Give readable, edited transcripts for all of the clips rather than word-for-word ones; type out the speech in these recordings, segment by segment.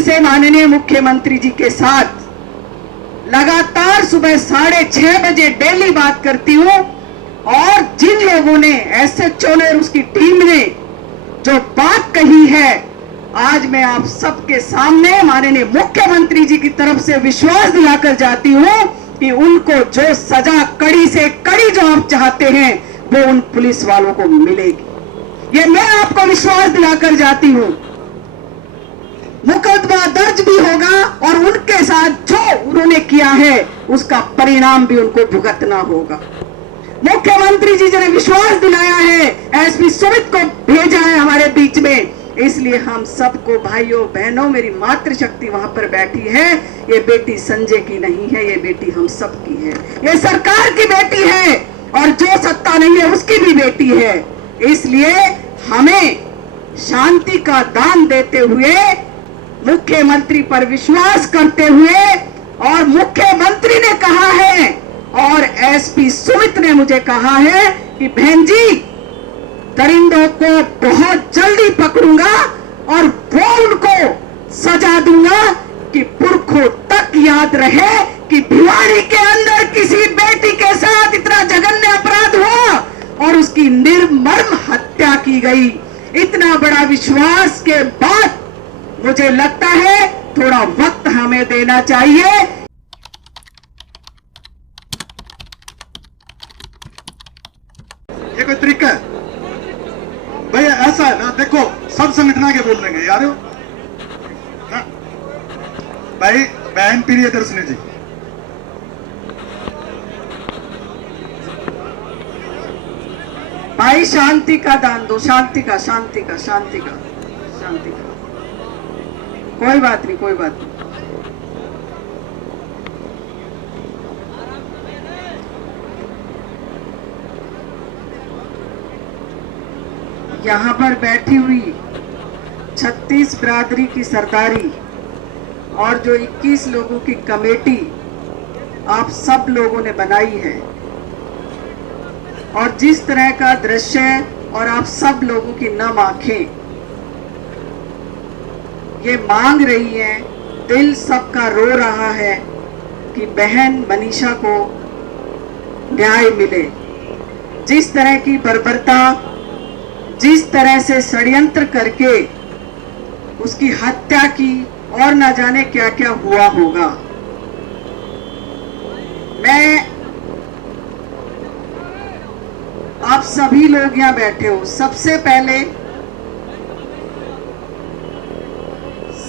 दिन से माननीय मुख्यमंत्री जी के साथ लगातार सुबह 6:30 बजे डेली बात करती हूं, और जिन लोगों ने एसएचओ ने और उसकी टीम ने जो बात कही है, आज मैं आप सबके सामने माननीय मुख्यमंत्री जी की तरफ से विश्वास दिलाकर जाती हूं कि उनको जो सजा कड़ी से कड़ी जो आप चाहते हैं वो उन पुलिस वालों को मिलेगी। ये मैं आपको विश्वास दिलाकर जाती हूं। मुकदमा दर्ज भी होगा और उनके साथ जो उन्होंने किया है उसका परिणाम भी उनको भुगतना होगा। मुख्यमंत्री जी ने विश्वास दिलाया है, एसपी सुमित को भेजा है हमारे बीच में, इसलिए हम सबको भाइयों बहनों, मेरी मातृशक्ति वहां पर बैठी है, ये बेटी संजय की नहीं है, ये बेटी हम सब की है, ये सरकार की बेटी है, और जो सत्ता नहीं है उसकी भी बेटी है। इसलिए हमें शांति का दान देते हुए, मुख्यमंत्री पर विश्वास करते हुए, और मुख्यमंत्री ने कहा है और एसपी सुमित ने मुझे कहा है कि बहन जी दरिंदों को बहुत जल्दी पकड़ूंगा और वो उनको सजा दूंगा कि पुरखों तक याद रहे कि भिवाड़ी के अंदर किसी बेटी के साथ इतना जघन्य अपराध हुआ और उसकी निर्मम हत्या की गई। इतना बड़ा विश्वास के बाद मुझे लगता है थोड़ा वक्त हमें देना चाहिए। ये कोई तरीका है भैया? ऐसा है ना, देखो सबसे मिटना के बोल देंगे यार ना भाई। बहन प्रियदर्शनी जी, भाई शांति का दान दो, शांति का, शांति का, शांति का, शांति का। कोई बात नहीं, कोई बात नहीं। यहाँ पर बैठी हुई 36 बिरादरी की सरदारी और जो 21 लोगों की कमेटी आप सब लोगों ने बनाई है, और जिस तरह का दृश्य और आप सब लोगों की नम आंखें ये मांग रही है, दिल सबका रो रहा है कि बहन मनीषा को न्याय मिले। जिस तरह की बर्बरता, जिस तरह से षड्यंत्र करके उसकी हत्या की और न जाने क्या क्या हुआ होगा। मैं आप सभी लोग यहाँ बैठे हो, सबसे पहले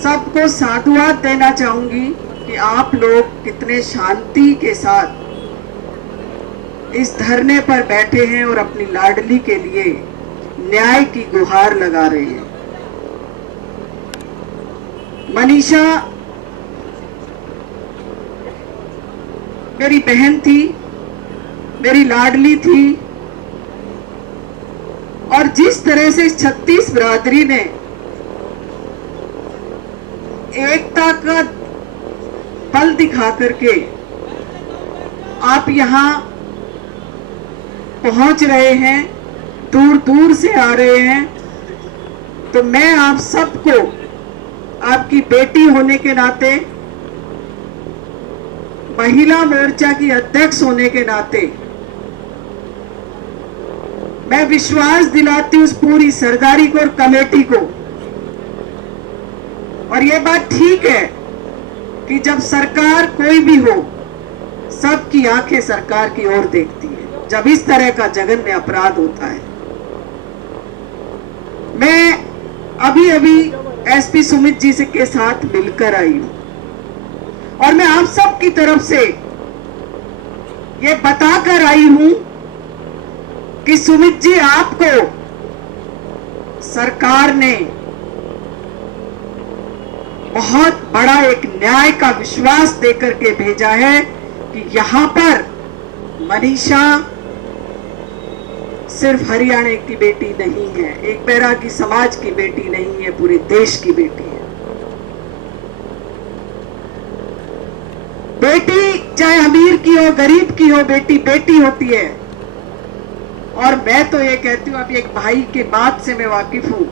सबको साधुवाद देना चाहूंगी कि आप लोग कितने शांति के साथ इस धरने पर बैठे हैं और अपनी लाडली के लिए न्याय की गुहार लगा रहे हैं। मनीषा मेरी बहन थी, मेरी लाडली थी, और जिस तरह से 36 बिरादरी ने एकता का बल दिखा करके आप यहां पहुंच रहे हैं, दूर दूर से आ रहे हैं, तो मैं आप सबको आपकी बेटी होने के नाते, महिला मोर्चा की अध्यक्ष होने के नाते मैं विश्वास दिलाती हूं उस पूरी सरदारी को और कमेटी को। और ये बात ठीक है कि जब सरकार कोई भी हो, सबकी आंखें सरकार की ओर देखती है जब इस तरह का जघन्य अपराध होता है। मैं अभी अभी एसपी सुमित जी से के साथ मिलकर आई हूं, और मैं आप सब की तरफ से ये बताकर आई हूं कि सुमित जी, आपको सरकार ने बहुत बड़ा एक न्याय का विश्वास देकर के भेजा है कि यहां पर मनीषा सिर्फ हरियाणा की बेटी नहीं है, एक बैरागी समाज की बेटी नहीं है, पूरे देश की बेटी है। बेटी चाहे अमीर की हो, गरीब की हो, बेटी बेटी होती है। और मैं तो ये कहती हूं, अभी एक भाई के बात से मैं वाकिफ हूं,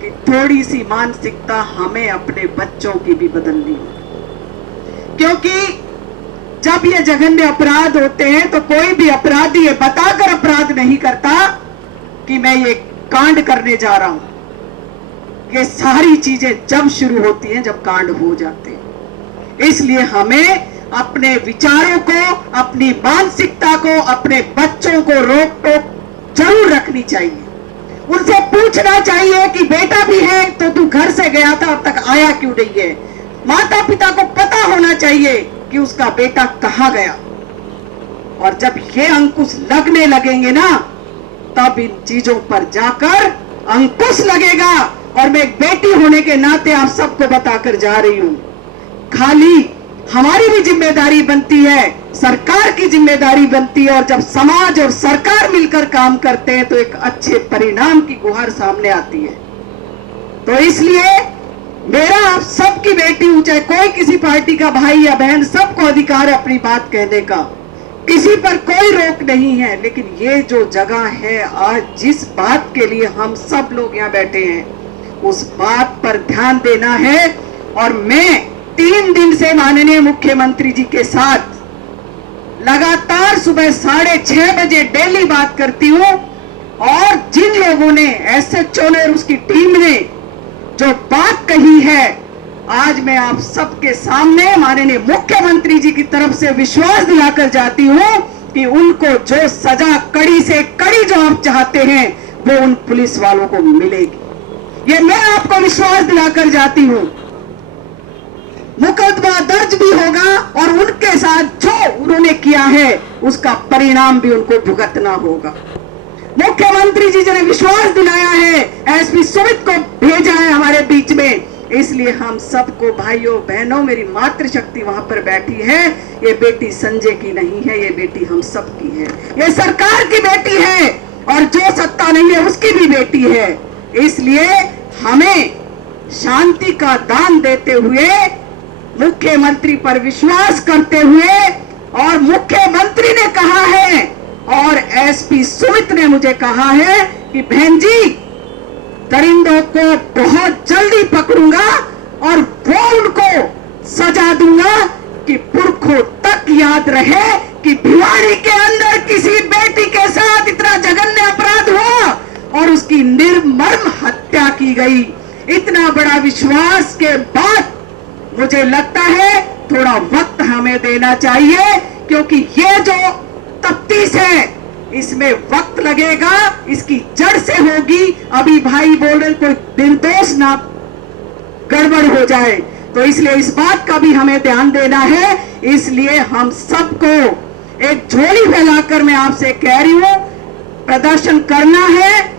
कि थोड़ी सी मानसिकता हमें अपने बच्चों की भी बदलनी होगी, क्योंकि जब ये जघन्य अपराध होते हैं तो कोई भी अपराधी ये बताकर अपराध नहीं करता कि मैं ये कांड करने जा रहा हूं। ये सारी चीजें जब शुरू होती हैं जब कांड हो जाते हैं। इसलिए हमें अपने विचारों को, अपनी मानसिकता को, अपने बच्चों को रोक टोक जरूर रखनी चाहिए। उनसे पूछना चाहिए कि बेटा भी है तो तू घर से गया था अब तक आया क्यों नहीं है। माता पिता को पता होना चाहिए कि उसका बेटा कहां गया। और जब ये अंकुश लगने लगेंगे ना, तब इन चीजों पर जाकर अंकुश लगेगा। और मैं एक बेटी होने के नाते आप सबको बताकर जा रही हूं, खाली हमारी भी जिम्मेदारी बनती है, सरकार की जिम्मेदारी बनती है। और जब समाज और सरकार मिलकर काम करते हैं तो एक अच्छे परिणाम की गुहार सामने आती है। तो इसलिए मेरा आप सबकी बेटी हूं, चाहे कोई किसी पार्टी का भाई या बहन, सबको अधिकार है अपनी बात कहने का, किसी पर कोई रोक नहीं है। लेकिन ये जो जगह है आज जिस बात के लिए हम सब लोग यहाँ बैठे हैं, उस बात पर ध्यान देना है। और मैं 3 दिन से माननीय मुख्यमंत्री जी के साथ लगातार सुबह 6:30 बजे डेली बात करती हूं। और जिन लोगों ने, एसएचओ ने और उसकी टीम ने जो बात कही है, आज मैं आप सबके सामने माननीय मुख्यमंत्री जी की तरफ से विश्वास दिलाकर जाती हूं कि उनको जो सजा कड़ी से कड़ी जो आप चाहते हैं वो उन पुलिस वालों को मिलेगी। ये मैं आपको विश्वास दिलाकर जाती हूं। मुकदमा दर्ज भी होगा और उनके साथ जो उन्होंने किया है उसका परिणाम भी उनको भुगतना होगा। मुख्यमंत्री जी ने विश्वास दिलाया है, एसपी सुमित को भेजा है हमारे बीच में। इसलिए हम सबको, भाइयों बहनों, मेरी मातृशक्ति वहां पर बैठी है, ये बेटी संजय की नहीं है, ये बेटी हम सब की है, ये सरकार की बेटी है और जो सत्ता नहीं है उसकी भी बेटी है। इसलिए हमें शांति का दान देते हुए, मुख्यमंत्री पर विश्वास करते हुए, और मुख्यमंत्री ने कहा है और एसपी सुमित ने मुझे कहा है कि बहन जी दरिंदों को बहुत जल्दी पकड़ूंगा और वो उनको सजा दूंगा कि पुरखों तक याद रहे कि भिवाड़ी के अंदर किसी बेटी के साथ इतना जघन्य अपराध हुआ और उसकी निर्मम हत्या की गई। इतना बड़ा विश्वास के बाद मुझे लगता है थोड़ा वक्त हमें देना चाहिए, क्योंकि ये जो तफ्तीश है इसमें वक्त लगेगा, इसकी जड़ से होगी। अभी भाई बोल रहे कोई निर्दोष ना गड़बड़ हो जाए, तो इसलिए इस बात का भी हमें ध्यान देना है। इसलिए हम सबको एक झोली फैलाकर मैं आपसे कह रही हूं, प्रदर्शन करना है।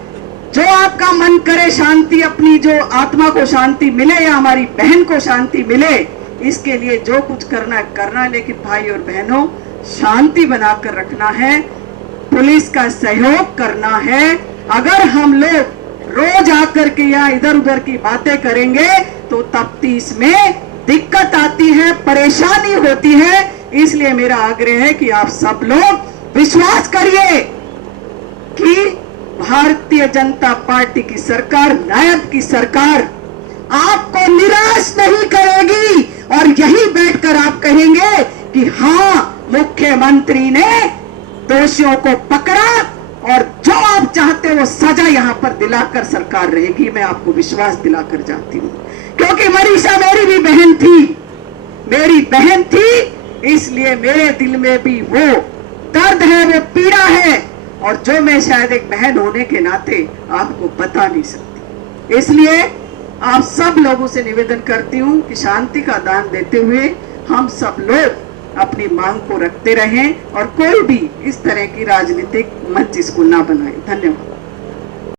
जो आपका मन करे, शांति, अपनी जो आत्मा को शांति मिले या हमारी बहन को शांति मिले, इसके लिए जो कुछ करना है करना है। लेकिन भाई और बहनों, शांति बनाकर रखना है, पुलिस का सहयोग करना है। अगर हम लोग रोज आकर के या इधर उधर की बातें करेंगे तो तफ्तीश में दिक्कत आती है, परेशानी होती है। इसलिए मेरा आग्रह है कि आप सब लोग विश्वास करिए कि भारतीय जनता पार्टी की सरकार, नायब की सरकार आपको निराश नहीं करेगी। और यही बैठकर आप कहेंगे कि हाँ, मुख्यमंत्री ने दोषियों को पकड़ा और जो आप चाहते हो वो सजा यहां पर दिलाकर सरकार रहेगी। मैं आपको विश्वास दिलाकर जाती हूं, क्योंकि मनीषा मेरी भी बहन थी, इसलिए मेरे दिल में भी वो दर्द है, वो पीड़ा है, और जो मैं शायद एक बहन होने के नाते आपको बता नहीं सकती। इसलिए आप सब लोगों से निवेदन करती हूं कि शांति का दान देते हुए हम सब लोग अपनी मांग को रखते रहें और कोई भी इस तरह की राजनीतिक मंच इसको ना बनाए। धन्यवाद।